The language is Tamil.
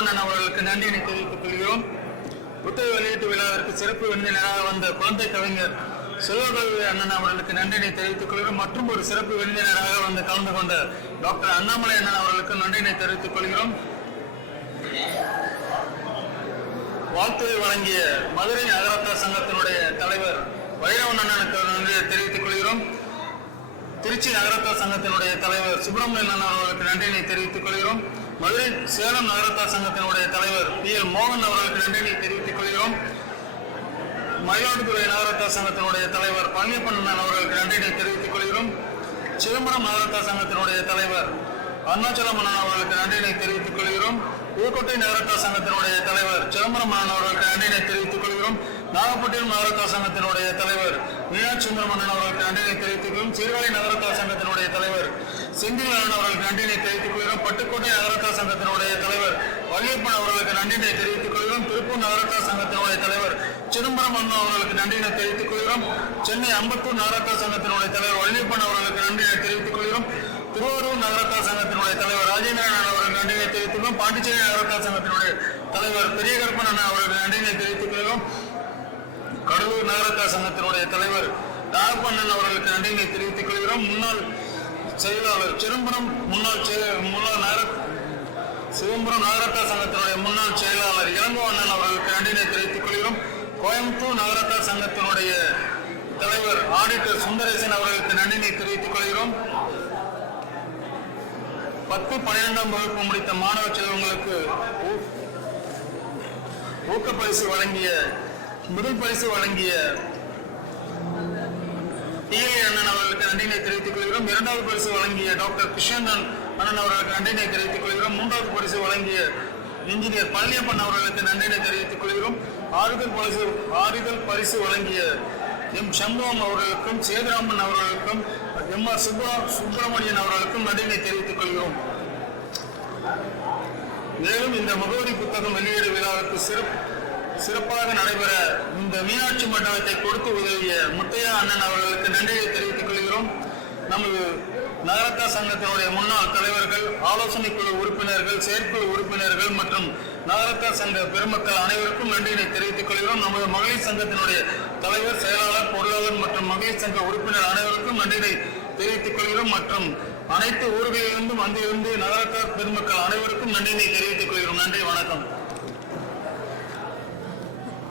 கொண்டிருக்கும் அவர்களுக்கு நன்றியினை தெரிவித்துக் கொள்கிறோம். புத்தக வெளியீட்டு விழாவிற்கு சிறப்பு விருந்தினராக வந்த குழந்தை கவிஞர் செல்வகவி அண்ணன் அவர்களுக்கு நன்றியினை தெரிவித்துக் கொள்கிறோம். மற்றும் ஒரு சிறப்பு விருந்தினராக வந்து கலந்து கொண்ட டாக்டர் அண்ணாமலை அண்ணன் அவர்களுக்கு நன்றியினை தெரிவித்துக் கொள்கிறோம். வாழ்த்துவை வழங்கிய மதுரை நகரத்தார் சங்கத்தினுடைய தலைவர் வைரவன் அண்ணனுக்கு நன்றியை தெரிவித்துக் கொள்கிறோம். திருச்சி நகரத்தார் சங்கத்தினுடைய தலைவர் சுப்பிரமணியன் அவர்களுக்கு நன்றியினை தெரிவித்துக் கொள்கிறோம். மதுரை சேலம் நகரத்தார் சங்கத்தினுடைய தலைவர் பி எல் மோகன் அவர்களுக்கு நன்றியினை தெரிவித்துக் கொள்கிறோம். மயிலாடுதுறை நகரத்தார் சங்கத்தினுடைய தலைவர் பழனியப்பண்ணன் அவர்களுக்கு நன்றியினை தெரிவித்துக் கொள்கிறோம். சிதம்பரம் நகரத்தார் சங்கத்தினுடைய தலைவர் அருணாச்சலம் அவர்களுக்கு நன்றியினை தெரிவித்துக் கொள்கிறோம். புதுக்கோட்டை நகரத்தார் சங்கத்தினுடைய தலைவர் சிதம்பரம் அண்ணன் அவர்களுக்கு நன்றியினை தெரிவித்துக் கொள்கிறோம். நாகப்பட்டினம் நகரத்தார் சங்கத்தினுடைய தலைவர் மீனாட்சி சுந்தரம் அண்ணன் அவர்களுக்கு நன்றியினை தெரிவித்துக் கொள்ளும் சீர்காழி நகரத்தார் சங்கத்தினுடைய தலைவர் செந்திலாளன் அவர்களுக்கு நன்றினை தெரிவித்துக் கொள்கிறோம் பட்டுக்கோட்டை நகரத்தார் சங்கத்தினுடைய தலைவர் வலியப்பன் அவர்களுக்கு நன்றினை தெரிவித்துக் கொள்கிறோம் திருப்பூர் நகரத்தார் சங்கத்தினுடைய தலைவர் சிதம்பரம் அண்ணா அவர்களுக்கு நன்றினை தெரிவித்துக் கொள்கிறோம் சென்னை அம்பத்தூர் நகரத்தார் சங்கத்தினுடைய தலைவர் வள்ளியப்பன் அவர்களுக்கு நன்றினை தெரிவித்துக் கொள்கிறோம் திருவாரூர் நகரத்தார் சங்கத்தினுடைய தலைவர் ராஜேந்திரன் அவர்களுக்கு நன்றினை தெரிவித்துள்ளோம் பாண்டிச்சேரி நகரத்தார் சங்கத்தினுடைய தலைவர் பெரிய அண்ணா அவர்களுக்கு நன்றினை தெரிவித்துக் கொள்கிறோம் கடலூர் நகரத்தார் சங்கத்தினுடைய தலைவர் நாகப்பண்ணன் அவர்களுக்கு நன்றியை தெரிவித்துக் கொள்கிறோம். முன்னாள் செயலாளர் சிதம்பரம் முன்னாள் செய- முன்னாள் நகர சிதம்பரம் நகரத்தார் சங்கத்தினுடைய முன்னாள் செயலாளர் இளங்கோவண்ணன் அவர்களுக்கு நன்றியினை தெரிவித்துக் கொள்கிறோம். கோயம்புத்தூர் நகரத்தார் சங்கத்தினுடைய தலைவர் ஆடிட்டர் சுந்தரேசன் அவர்களுக்கு நன்றினை தெரிவித்துக் கொள்கிறோம். பத்து பன்னிரெண்டாம் வகுப்பு முடித்த மாணவ செல்வங்களுக்கு ஊ- ஊக்கப்பரிசு வழங்கிய முதல் பரிசு வழங்கிய டிஏ அண்ணன் அவர்களுக்கு நன்றினை தெரிவித்துக் கொள்கிறோம். இரண்டாவது பரிசு வழங்கிய டாக்டர் கிருஷ்ணன் அண்ணன் அவர்களுக்கு நன்றினை தெரிவித்துக் கொள்கிறோம். மூன்றாவது பரிசு வழங்கிய இன்ஜினியர் பழனியப்பன் அவர்களுக்கு நன்றினை தெரிவித்துக் கொள்கிறோம். ஆறுதல் பரிசு ஆறுதல் பரிசு வழங்கிய எம் சண்முகம் அவர்களுக்கும் சேதுராமன் அவர்களுக்கும் எம் ஆர் சுப்ரா சுப்பிரமணியன் அவர்களுக்கும் நன்றினை தெரிவித்துக் கொள்கிறோம். மேலும் இந்த முகவரி புத்தகம் வெளியீடு விழாவிற்கு சிறப்பு சிறப்பாக நடைபெற இந்த மீனாட்சி மண்டபத்தை கொடுத்து உதவிய முத்தையா அண்ணன் அவர்களுக்கு நன்றியை தெரிவித்துக் கொள்கிறோம். நமது நகரத்தா சங்கத்தினுடைய முன்னாள் தலைவர்கள் ஆலோசனை குழு உறுப்பினர்கள் செயற்குழு உறுப்பினர்கள் மற்றும் நகரத்தா சங்க பெருமக்கள் அனைவருக்கும் நன்றியினை தெரிவித்துக் கொள்கிறோம். நமது மகளிர் சங்கத்தினுடைய தலைவர் செயலாளர் பொருளாளர் மற்றும் மகளிர் சங்க உறுப்பினர் அனைவருக்கும் நன்றியினை தெரிவித்துக் கொள்கிறோம். மற்றும் அனைத்து ஊர்களிலிருந்தும் வந்திருந்து நகரத்தார் பெருமக்கள் அனைவருக்கும் நன்றியினை தெரிவித்துக் கொள்கிறோம். நன்றி வணக்கம்.